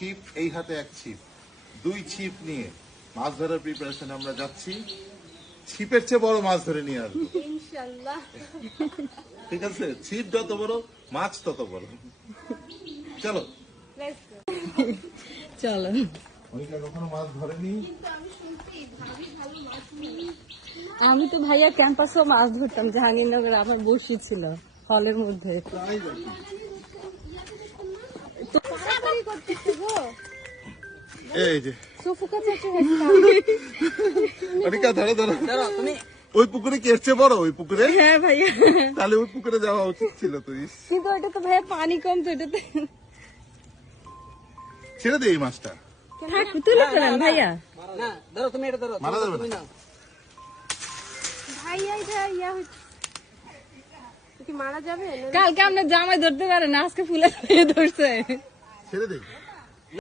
ছিপ এই হাতে এক ছিপ, দুই ছিপ নিয়ে মাছ ধরার প্রিপারেশনে আমরা যাচ্ছি। ছিপের চেয়ে বড় মাছ ধরে নিয়ে আসবো ইনশাআল্লাহ। ঠিক আছে, ছিপ যত বড় মাছ তত বড়। চলো Let's go. চলো। অনেকে কখনো মাছ ধরেনি। আমি তো ভাইয়া ক্যাম্পাসেও মাছ ধরতাম, জাহাঙ্গীরনগরে আমার বসি ছিল হলের মধ্যে। তাই নাকি? তাড়াতাড়ি করতেছে গো। এই যে সুফুকা চাচু হচ্ছে। অনিকা ধরো ধরো, ওই পুকুরে কি এর চেয়ে বড়? ওই পুকুরে? হ্যাঁ ভাইয়া, তাহলে ওই পুকুরে যাওয়া উচিত ছিল। তুই কিন্তু ওইটা তো ভাইয়া পানি কম, তো ওইটাতে ছেড়ে দে এই মাছটা, থাক, তুলে ফেলেন ভাইয়া। না ধরো, তুমি এটা ধরো, মারা যাবে তুমি না। নাও। ভাই এইটা ইয়া হচ্ছে। কি মারা যাবে? কালকে আমরা জামাই ধরতে পারে না, আজকে ফুলে ধরছে। ছেড়ে দে।